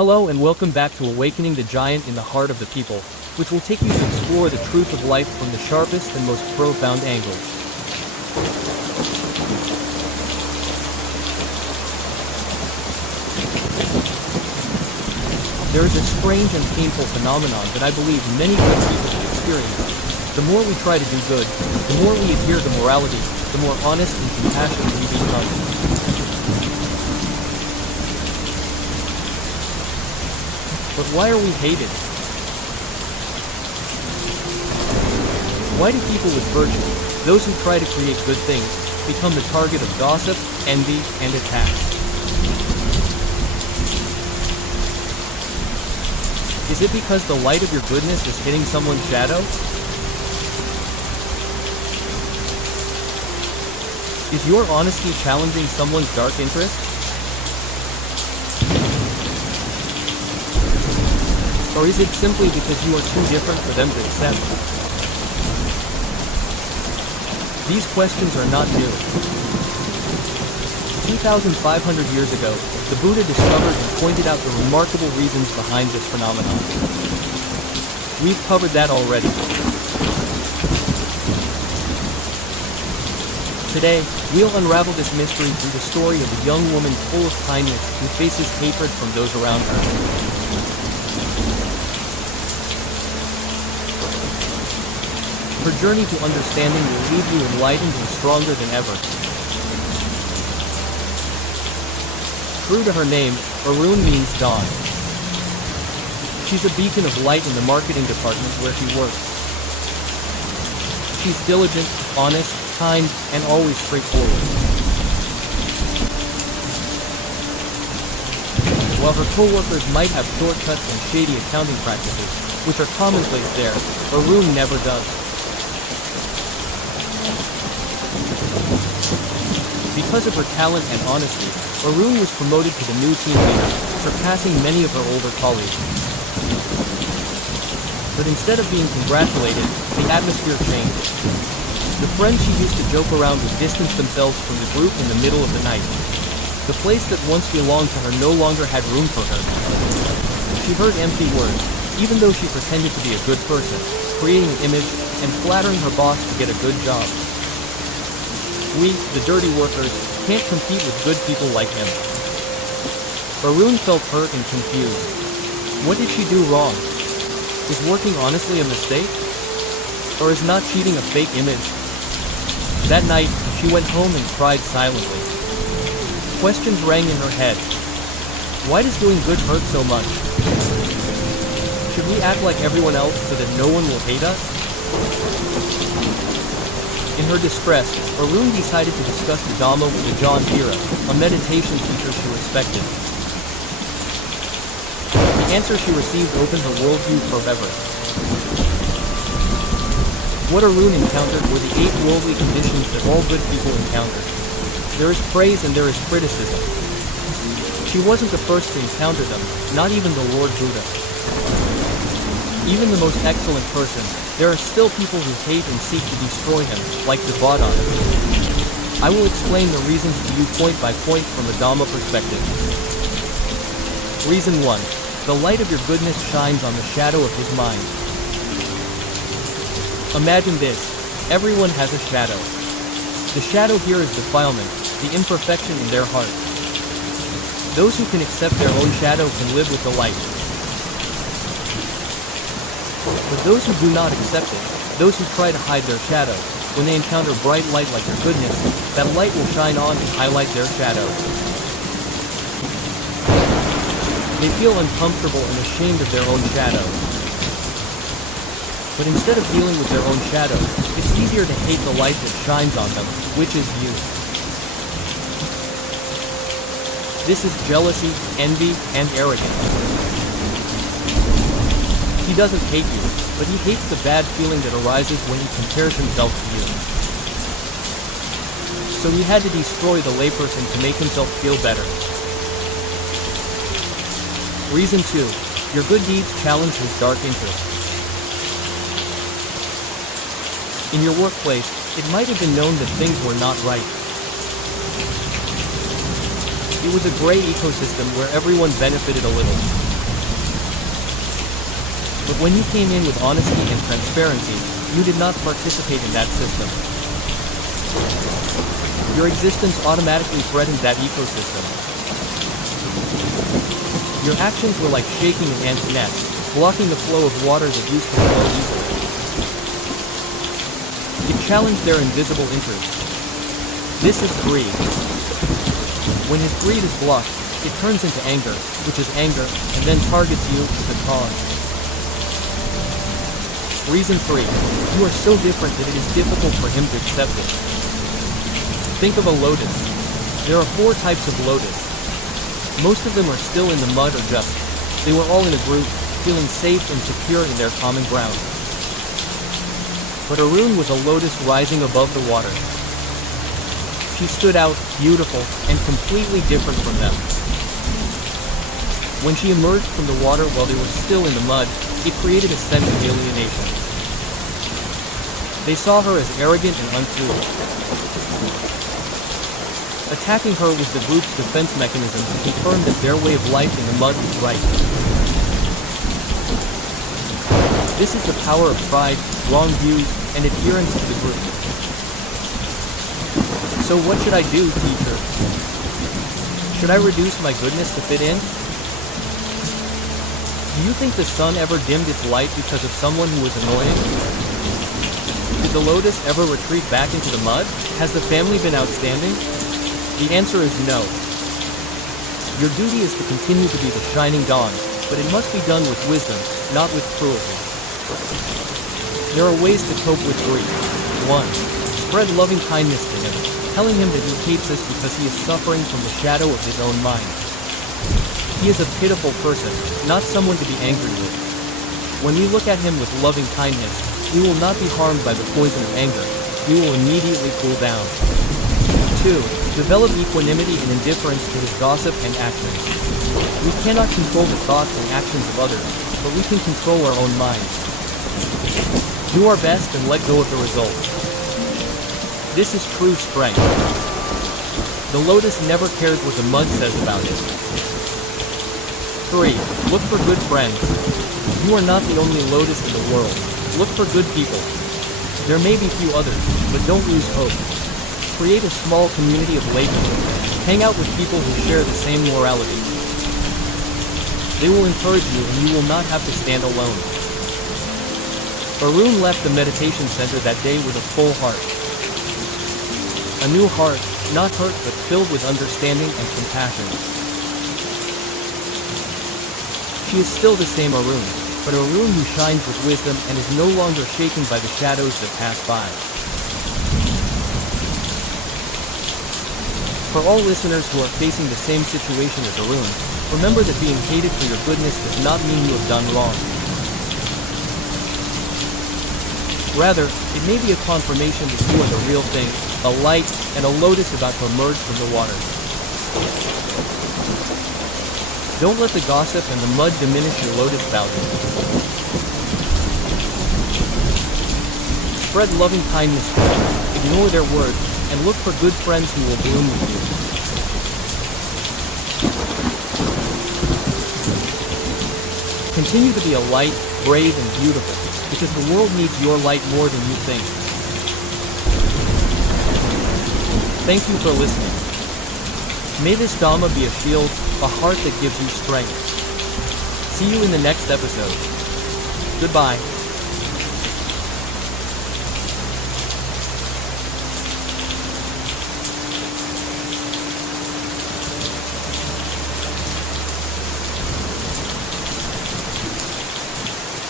Hello and welcome back to Awakening the Giant in the Heart of the People, which will take you to explore the truth of life from the sharpest and most profound angles. There is a strange and painful phenomenon that I believe many good people have experienced. The more we try to do good, the more we adhere to morality, the more honest and compassionate we become. But why are we hated? Why do people with virtue, those who try to create good things, become the target of gossip, envy, and attacks? Is it because the light of your goodness is hitting someone's shadow? Is your honesty challenging someone's dark interest? Or is it simply because you are too different for them to accept? These questions are not new. 2,500 years ago, the Buddha discovered and pointed out the remarkable reasons behind this phenomenon. We've covered that already. Today, we'll unravel this mystery through the story of a young woman full of kindness who faces hatred from those around her. Her journey to understanding will leave you enlightened and stronger than ever. True to her name, Arun means dawn. She's a beacon of light in the marketing department where she works. She's diligent, honest, kind, and always straightforward. While her co-workers might have shortcuts and shady accounting practices, which are commonplace there, Arun never does. Because of her talent and honesty, Arun was promoted to the new team leader, surpassing many of her older colleagues. But instead of being congratulated, the atmosphere changed. The friends she used to joke around would distance themselves from the group in the middle of the night. The place that once belonged to her no longer had room for her. She heard empty words, even though she pretended to be a good person, creating an image, and flattering her boss to get a good job. We, the dirty workers, can't compete with good people like him. Arun felt hurt and confused. What did she do wrong? Is working honestly a mistake? Or is not cheating a fake image? That night, she went home and cried silently. Questions rang in her head. Why does doing good hurt so much? Should we act like everyone else so that no one will hate us? In her distress, Arun decided to discuss the Dhamma with Ajahn Vira, a meditation teacher she respected. The answer she received opened her worldview forever. What Arun encountered were the 8 worldly conditions that all good people encounter. There is praise and there is criticism. She wasn't the first to encounter them, not even the Lord Buddha. Even the most excellent person, there are still people who hate and seek to destroy him, like Devadatta. I will explain the reasons to you point by point from a Dhamma perspective. Reason 1. The light of your goodness shines on the shadow of his mind. Imagine this. Everyone has a shadow. The shadow here is defilement, the imperfection in their heart. Those who can accept their own shadow can live with the light. But those who do not accept it, those who try to hide their shadow, when they encounter bright light like your goodness, that light will shine on and highlight their shadow. They feel uncomfortable and ashamed of their own shadow. But instead of dealing with their own shadow, it's easier to hate the light that shines on them, which is you. This is jealousy, envy, and arrogance. He doesn't hate you, but he hates the bad feeling that arises when he compares himself to you. So he had to destroy the layperson to make himself feel better. Reason 2. Your good deeds challenge his dark interest. In your workplace, it might have been known that things were not right. It was a gray ecosystem where everyone benefited a little. But when you came in with honesty and transparency, you did not participate in that system. Your existence automatically threatened that ecosystem. Your actions were like shaking an ant's nest, blocking the flow of water that used to flow easily. It challenged their invisible interests. This is greed. When his greed is blocked, it turns into anger, which is anger, and then targets you, the cause. Reason 3. You are so different that it is difficult for him to accept it. Think of a lotus. There are 4 types of lotus. Most of them are still in the mud or dust. They were all in a group, feeling safe and secure in their common ground. But Arun was a lotus rising above the water. She stood out, beautiful, and completely different from them. When she emerged from the water while they were still in the mud, it created a sense of alienation. They saw her as arrogant and uncool. Attacking her was the group's defense mechanism to confirm that their way of life in the mud was right. This is the power of pride, wrong views, and adherence to the group. So what should I do, teacher? Should I reduce my goodness to fit in? Do you think the sun ever dimmed its light because of someone who was annoying? Did the lotus ever retreat back into the mud? Has the family been outstanding? The answer is no. Your duty is to continue to be the shining dawn, but it must be done with wisdom, not with cruelty. There are ways to cope with grief. 1. Spread loving kindness to him, telling him that he hates us because he is suffering from the shadow of his own mind. He is a pitiful person, not someone to be angry with. When we look at him with loving kindness, we will not be harmed by the poison of anger. We will immediately cool down. 2. Develop equanimity and indifference to his gossip and actions. We cannot control the thoughts and actions of others, but we can control our own minds. Do our best and let go of the results. This is true strength. The lotus never cares what the mud says about it. 3. Look for good friends. You are not the only lotus in the world. Look for good people. There may be few others, but don't lose hope. Create a small community of laborers. Hang out with people who share the same morality. They will encourage you and you will not have to stand alone. Arun left the meditation center that day with a full heart. A new heart, not hurt but filled with understanding and compassion. She is still the same Arun, but Arun who shines with wisdom and is no longer shaken by the shadows that pass by. For all listeners who are facing the same situation as Arun, remember that being hated for your goodness does not mean you have done wrong. Rather, it may be a confirmation that you are the real thing, a light, and a lotus about to emerge from the water. Don't let the gossip and the mud diminish your lotus value. Spread loving kindness to them, ignore their words, and look for good friends who will bloom with you. Continue to be a light, brave, and beautiful, because the world needs your light more than you think. Thank you for listening. May this Dhamma be a shield, a heart that gives you strength. See you in the next episode. Goodbye.